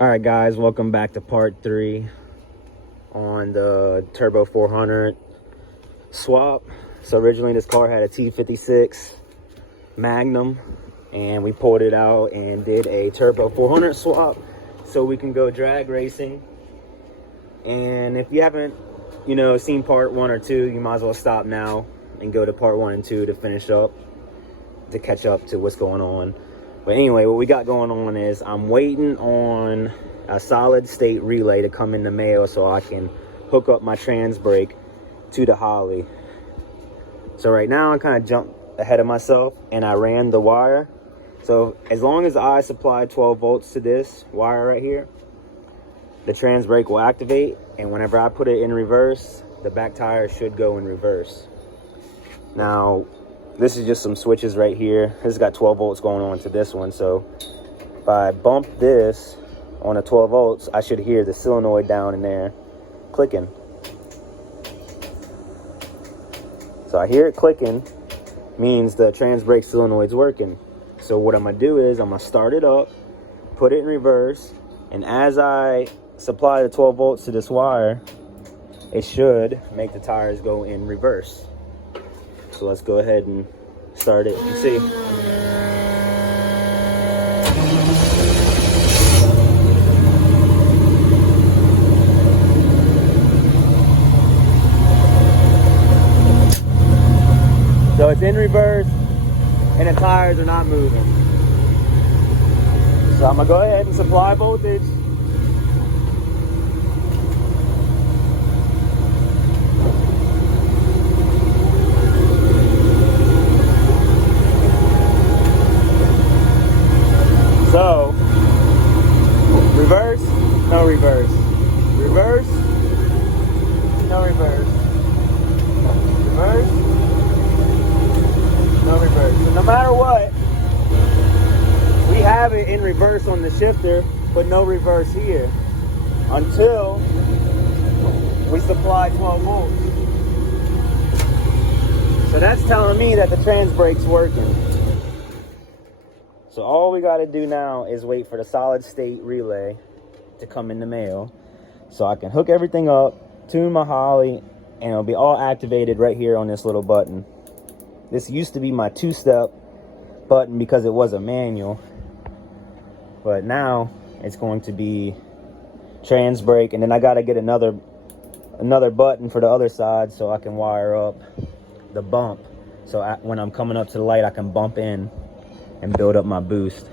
All right, guys, welcome back to part 3 on the Turbo 400 swap. So originally this car had a T56 Magnum, and we pulled it out and did a Turbo 400 swap so we can go drag racing. And if you haven't, seen part 1 or 2, you might as well stop now and go to part 1 and 2 to finish up, to catch up to what's going on. But anyway, what we got going on is I'm waiting on a solid state relay to come in the mail so I can hook up my trans brake to the Holly. So right now I kind of jumped ahead of myself and I ran the wire. So as long as I supply 12 volts to this wire right here, the trans brake will activate, and whenever I put it in reverse, the back tire should go in reverse. Now, this is just some switches right here. This has got 12 volts going on to this one. So if I bump this on a 12 volts, I should hear the solenoid down in there clicking. So I hear it clicking, means the trans brake solenoid's working. So what I'm gonna do is I'm gonna start it up, put it in reverse, and as I supply the 12 volts to this wire, it should make the tires go in reverse. So let's go ahead and start it and see. So it's in reverse and the tires are not moving. So I'm gonna go ahead and supply voltage. So, reverse, no reverse. Reverse, no reverse. Reverse, no reverse. So no matter what, we have it in reverse on the shifter, but no reverse here until we supply 12 volts. So that's telling me that the trans brake's working. So all we got to do now is wait for the solid state relay to come in the mail so I can hook everything up, tune my Holly, and it'll be all activated right here on this little button. This used to be my 2-step button because it was a manual, but now it's going to be trans brake, and then I got to get another button for the other side so I can wire up the bump. So when I'm coming up to the light, I can bump in and build up my boost.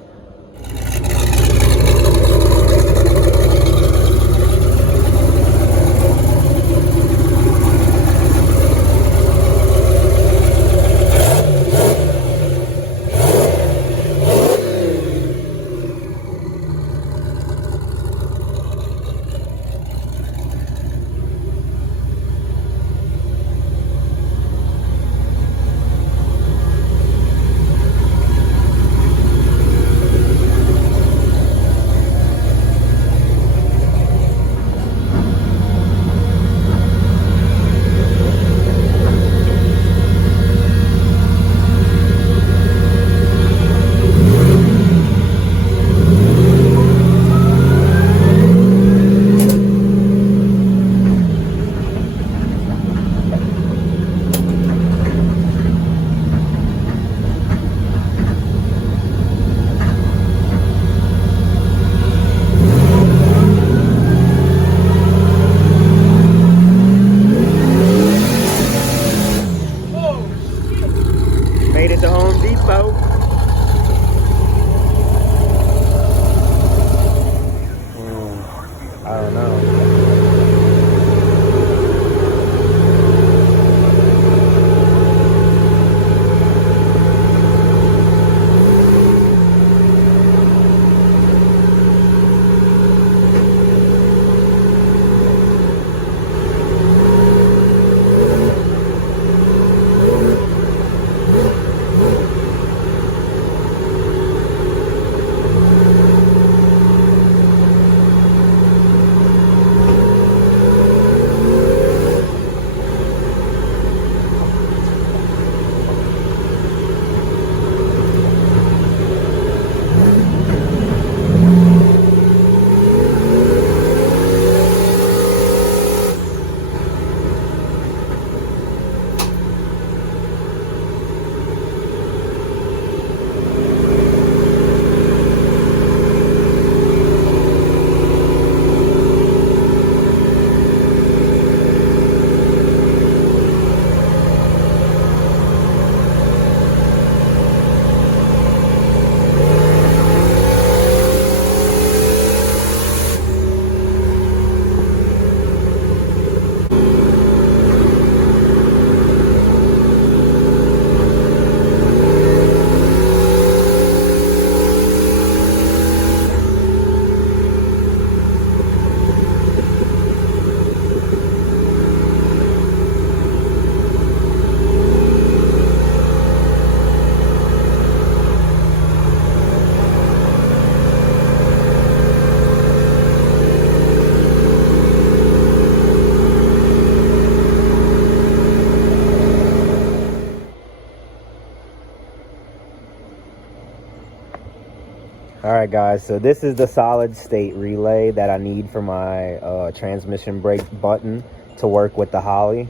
Alright guys, so this is the solid state relay that I need for my transmission brake button to work with the Holly.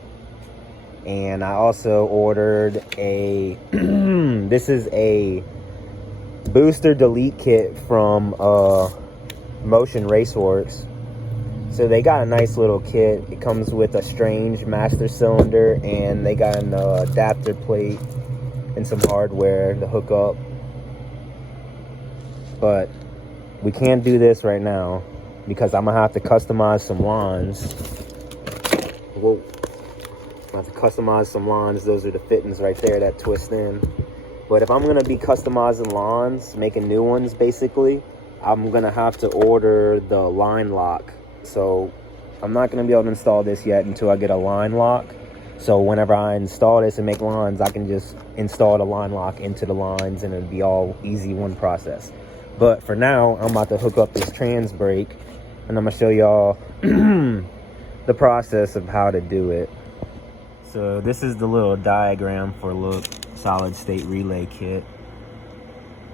And I also ordered a, this is a booster delete kit from Motion Raceworks. So they got a nice little kit. It comes with a strange master cylinder, and they got an adapter plate and some hardware to hook up. But we can't do this right now because I'm gonna have to customize some lines. Whoa. I have to customize some lines. Those are the fittings right there that twist in. But if I'm gonna be customizing lines, making new ones basically, I'm gonna have to order the line lock. So I'm not gonna be able to install this yet until I get a line lock. So whenever I install this and make lines, I can just install the line lock into the lines and it'll be all easy, one process. But for now, I'm about to hook up this trans brake and I'm gonna show y'all the process of how to do it. So this is the little diagram for a little solid state relay kit.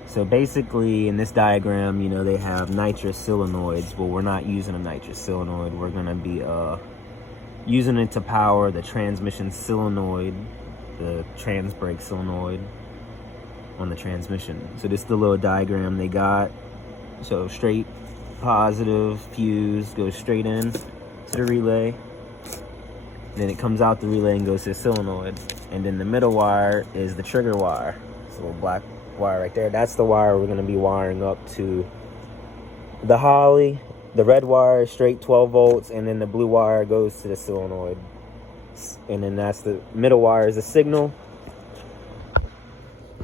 So basically in this diagram, you know, they have nitrous solenoids, but we're not using a nitrous solenoid. We're gonna be using it to power the transmission solenoid, the trans brake solenoid on the transmission. So this is the little diagram they got. So straight positive fuse goes straight in to the relay. Then it comes out the relay and goes to the solenoid. And then the middle wire is the trigger wire. It's a little black wire right there. That's the wire we're gonna be wiring up to the Holly. The red wire is straight 12 volts, and then the blue wire goes to the solenoid. And then that's the middle wire is the signal.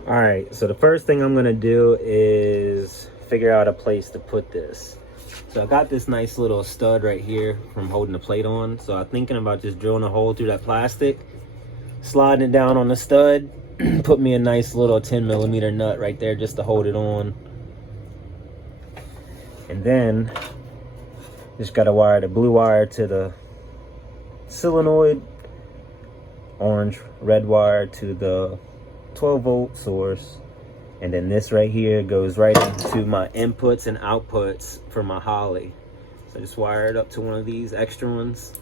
All right, so the first thing I'm gonna do is figure out a place to put this. So I got this nice little stud right here from holding the plate on. So I'm thinking about just drilling a hole through that plastic, sliding it down on the stud, put me a nice little 10mm nut right there just to hold it on. And then just gotta wire the blue wire to the solenoid, orange red wire to the 12-volt source. And then this right here goes right into my inputs and outputs for my Holly. So I just wire it up to one of these extra ones,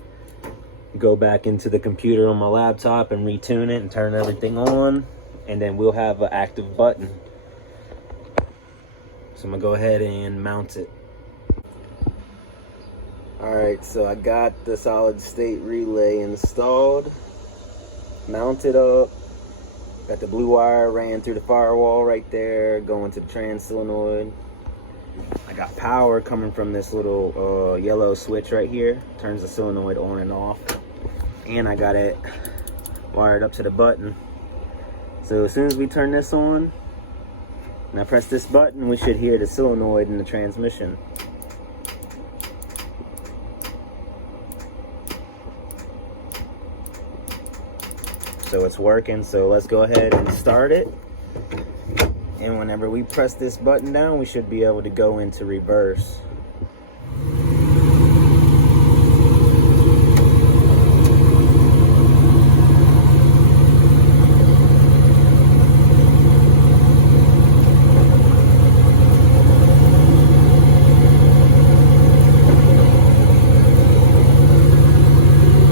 go back into the computer on my laptop and retune it and turn everything on, and then we'll have an active button. So I'm gonna go ahead and mount it. All right, so I got the solid state relay installed, mounted up. Got the blue wire ran through the firewall right there, going to the trans solenoid. I got power coming from this little yellow switch right here. Turns the solenoid on and off. And I got it wired up to the button. So as soon as we turn this on, and I press this button, we should hear the solenoid in the transmission. So it's working, so let's go ahead and start it. And whenever we press this button down, we should be able to go into reverse.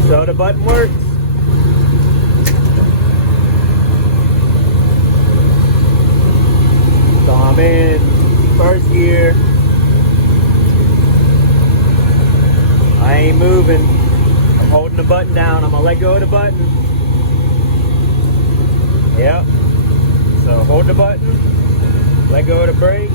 So the button works. I'm in first gear. I ain't moving. I'm holding the button down. I'm gonna let go of the button. Yep. So hold the button, let go of the brake.